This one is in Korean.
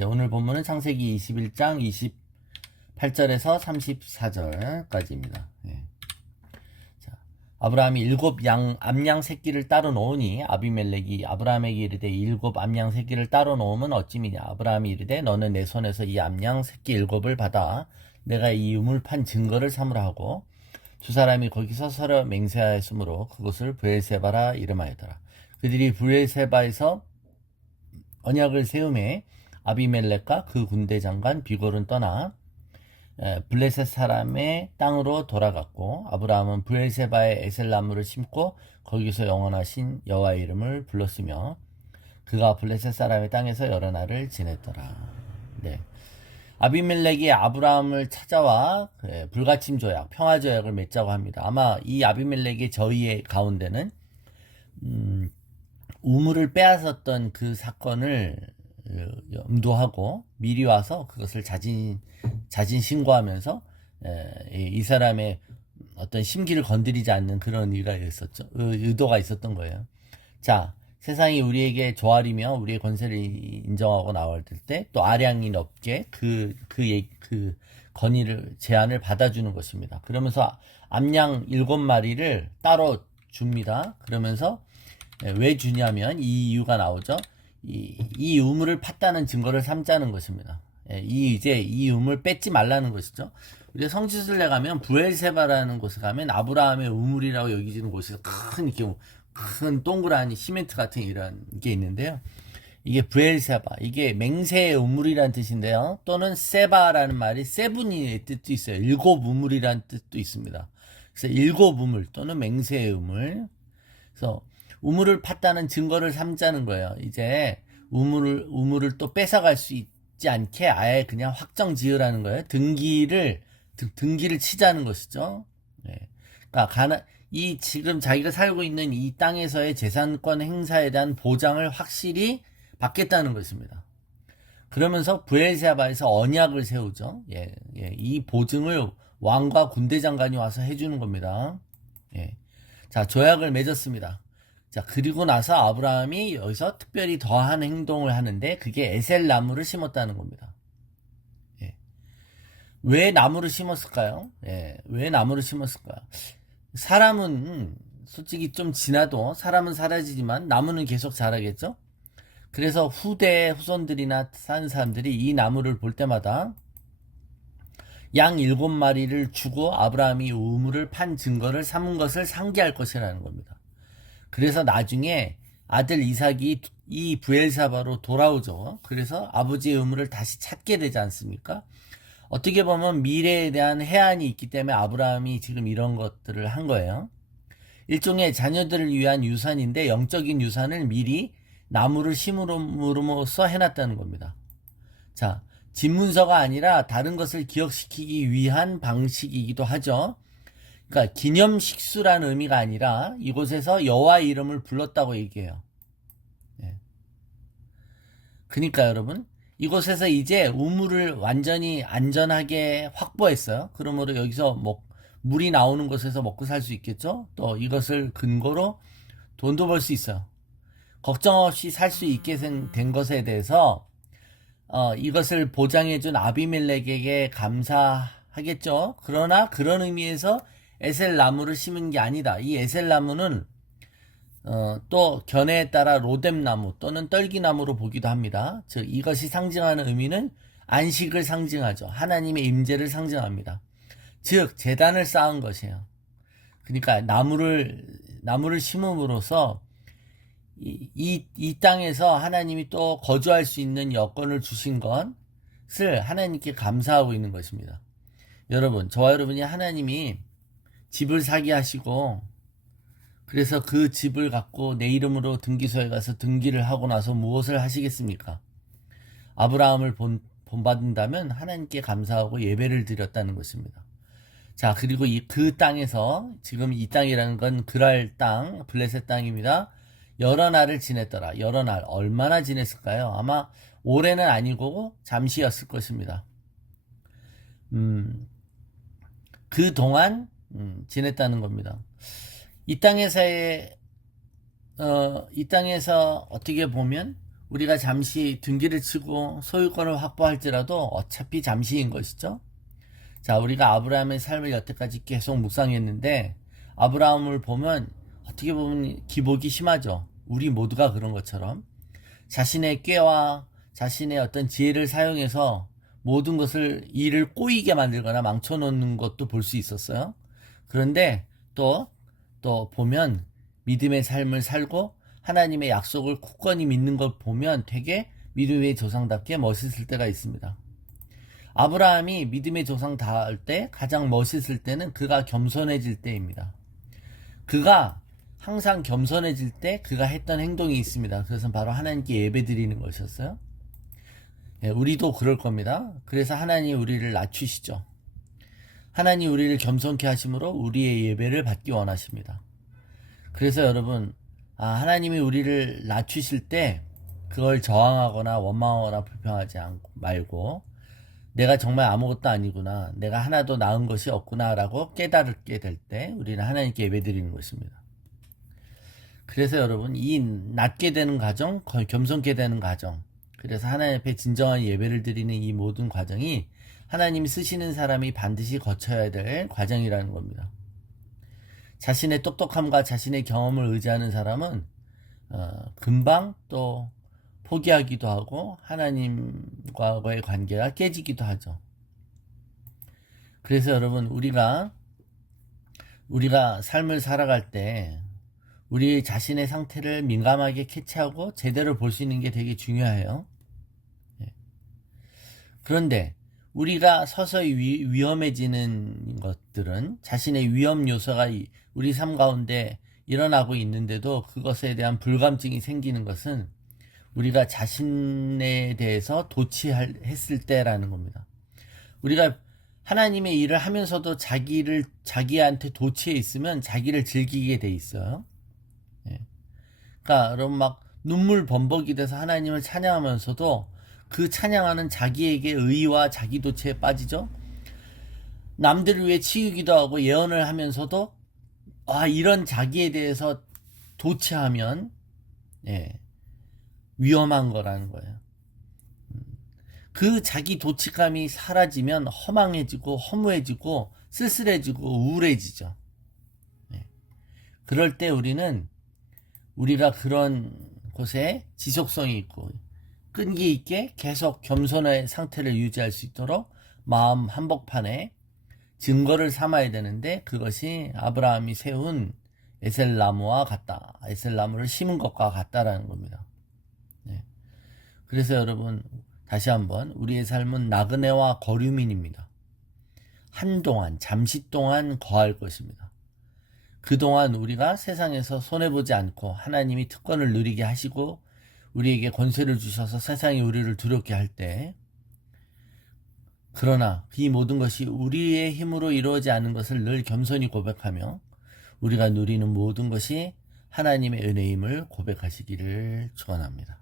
이제 오늘 본문은 창세기 21장 28절에서 34절까지입니다. 예. 자, 아브라함이 일곱 암양 새끼를 따로 놓으니 아비멜렉이 아브라함에게 이르되 일곱 암양 새끼를 따로 놓으면 어찌미냐. 아브라함이 이르되 너는 내 손에서 이 암양 새끼 일곱을 받아 내가 이 우물 판 증거를 삼으라 하고 두 사람이 거기서 서로 맹세하였으므로 그곳을 브엘세바라 이름하였더라. 그들이 브엘세바에서 언약을 세우매 아비멜렉과 그 군대 장관 비골은 떠나 블레셋 사람의 땅으로 돌아갔고 아브라함은 브엘세바에 에셀나무를 심고 거기서 영원하신 여호와의 이름을 불렀으며 그가 블레셋 사람의 땅에서 여러 날을 지냈더라. 네. 아비멜렉이 아브라함을 찾아와 불가침 조약, 평화 조약을 맺자고 합니다. 아마 이 아비멜렉의 저희의 가운데는 우물을 빼앗았던 그 사건을 염두하고 미리 와서 그것을 자진 신고하면서 이 사람의 어떤 심기를 건드리지 않는 그런 의도가 있었던 거예요. 자, 세상이 우리에게 조아리며 우리의 권세를 인정하고 나올 때 또 아량이 높게 그 건의를 제안을 받아주는 것입니다. 그러면서 암양 7마리를 따로 줍니다. 그러면서 왜 주냐면 이 이유가 나오죠. 이 우물을 팠다는 증거를 삼자는 것입니다. 이 우물 뺏지 말라는 것이죠. 우리가 성지순례 가면 브엘세바라는 곳에 가면 아브라함의 우물이라고 여기지는 곳에서 큰 동그란 시멘트 같은 이런 게 있는데요. 이게 브엘세바, 이게 맹세의 우물이라는 뜻인데요. 또는 세바라는 말이 세븐의 뜻도 있어요. 일곱 우물이라는 뜻도 있습니다. 그래서 일곱 우물 또는 맹세의 우물. 그래서 우물을 팠다는 증거를 삼자는 거예요. 이제 우물을 또 뺏어갈 수 있지 않게 아예 그냥 확정 지으라는 거예요. 등기를 치자는 것이죠. 네. 그러니까 이 지금 자기가 살고 있는 이 땅에서의 재산권 행사에 대한 보장을 확실히 받겠다는 것입니다. 그러면서 브엘세바에서 언약을 세우죠. 이 보증을 왕과 군대 장관이 와서 해주는 겁니다. 자, 조약을 맺었습니다. 자, 그리고 나서 아브라함이 여기서 특별히 더한 행동을 하는데 그게 에셀 나무를 심었다는 겁니다. 왜 나무를 심었을까요? 왜 나무를 심었을까요? 사람은 솔직히 좀 지나도 사람은 사라지지만 나무는 계속 자라겠죠? 그래서 후손들이나 사는 사람들이 이 나무를 볼 때마다 양 7마리를 주고 아브라함이 우물을 판 증거를 삼은 것을 상기할 것이라는 겁니다. 그래서 나중에 아들 이삭이 이 브엘사바로 돌아오죠. 그래서 아버지의 우물을 다시 찾게 되지 않습니까? 어떻게 보면 미래에 대한 해안이 있기 때문에 아브라함이 지금 이런 것들을 한 거예요. 일종의 자녀들을 위한 유산인데 영적인 유산을 미리 나무를 심음으로써 해놨다는 겁니다. 자, 집문서가 아니라 다른 것을 기억시키기 위한 방식이기도 하죠. 그러니까 기념식수라는 의미가 아니라 이곳에서 여호와의 이름을 불렀다고 얘기해요. 그러니까 여러분, 이곳에서 이제 우물을 완전히 안전하게 확보했어요. 그러므로 여기서 물이 나오는 곳에서 먹고 살 수 있겠죠. 또 이것을 근거로 돈도 벌 수 있어요. 걱정 없이 살 수 있게 된 것에 대해서 이것을 보장해준 아비멜렉에게 감사하겠죠. 그러나 그런 의미에서 에셀 나무를 심은 게 아니다. 이 에셀 나무는 또 견해에 따라 로뎀나무 또는 떨기나무로 보기도 합니다. 즉 이것이 상징하는 의미는 안식을 상징하죠. 하나님의 임재를 상징합니다. 즉 제단을 쌓은 것이에요. 그러니까 나무를 심음으로써 이 땅에서 하나님이 또 거주할 수 있는 여건을 주신 것을 하나님께 감사하고 있는 것입니다. 여러분, 저와 여러분이 하나님이 집을 사게 하시고 그래서 그 집을 갖고 내 이름으로 등기소에 가서 등기를 하고 나서 무엇을 하시겠습니까? 아브라함을 본받는다면 하나님께 감사하고 예배를 드렸다는 것입니다. 자, 그리고 그 땅에서 지금 이 땅이라는 건 그랄 땅, 블레셋 땅입니다. 여러 날을 지냈더라. 여러 날 얼마나 지냈을까요? 아마 올해는 아니고 잠시였을 것입니다. 그 동안 지냈다는 겁니다. 이 땅에서 어떻게 보면 우리가 잠시 등기를 치고 소유권을 확보할지라도 어차피 잠시인 것이죠. 자, 우리가 아브라함의 삶을 여태까지 계속 묵상했는데, 아브라함을 보면 어떻게 보면 기복이 심하죠. 우리 모두가 그런 것처럼 자신의 꾀와 자신의 어떤 지혜를 사용해서 모든 것을 일을 꼬이게 만들거나 망쳐놓는 것도 볼 수 있었어요. 그런데 또 보면 믿음의 삶을 살고 하나님의 약속을 굳건히 믿는 걸 보면 되게 믿음의 조상답게 멋있을 때가 있습니다. 아브라함이 믿음의 조상 닿을 때 가장 멋있을 때는 그가 겸손해질 때입니다. 그가 항상 겸손해질 때 그가 했던 행동이 있습니다. 그것은 바로 하나님께 예배 드리는 것이었어요. 우리도 그럴 겁니다. 그래서 하나님이 우리를 낮추시죠. 하나님 우리를 겸손케 하심으로 우리의 예배를 받기 원하십니다. 그래서 여러분, 하나님이 우리를 낮추실 때 그걸 저항하거나 원망하거나 불평하지 말고, 내가 정말 아무것도 아니구나, 내가 하나도 나은 것이 없구나 라고 깨달게 될 때 우리는 하나님께 예배드리는 것입니다. 그래서 여러분, 이 낮게 되는 과정, 겸손케 되는 과정, 그래서 하나님 앞에 진정한 예배를 드리는 이 모든 과정이 하나님이 쓰시는 사람이 반드시 거쳐야 될 과정이라는 겁니다. 자신의 똑똑함과 자신의 경험을 의지하는 사람은 금방 또 포기하기도 하고 하나님과의 관계가 깨지기도 하죠. 그래서 여러분, 우리가 삶을 살아갈 때 우리 자신의 상태를 민감하게 캐치하고 제대로 볼 수 있는 게 되게 중요해요. 그런데 우리가 서서히 위험해지는 것들은, 자신의 위험 요소가 우리 삶 가운데 일어나고 있는데도 그것에 대한 불감증이 생기는 것은 우리가 자신에 대해서 도취했을 때라는 겁니다. 우리가 하나님의 일을 하면서도 자기한테 도취해 있으면 자기를 즐기게 돼 있어요. 그러니까 여러분, 막 눈물 범벅이 돼서 하나님을 찬양하면서도 그 찬양하는 자기에게 의와 자기 도취에 빠지죠. 남들을 위해 치유기도 하고 예언을 하면서도 이런 자기에 대해서 도취하면 위험한 거라는 거예요. 그 자기 도취감이 사라지면 허망해지고 허무해지고 쓸쓸해지고 우울해지죠. 그럴 때 우리가 그런 곳에 지속성이 있고 끈기 있게 계속 겸손의 상태를 유지할 수 있도록 마음 한복판에 증거를 삼아야 되는데, 그것이 아브라함이 세운 에셀나무와 같다. 에셀나무를 심은 것과 같다라는 겁니다. 그래서 여러분, 다시 한번, 우리의 삶은 나그네와 거류민입니다. 한동안, 잠시 동안 거할 것입니다. 그동안 우리가 세상에서 손해보지 않고 하나님이 특권을 누리게 하시고 우리에게 권세를 주셔서 세상이 우리를 두렵게 할 때, 그러나 이 모든 것이 우리의 힘으로 이루어지지 않은 것을 늘 겸손히 고백하며 우리가 누리는 모든 것이 하나님의 은혜임을 고백하시기를 축원합니다.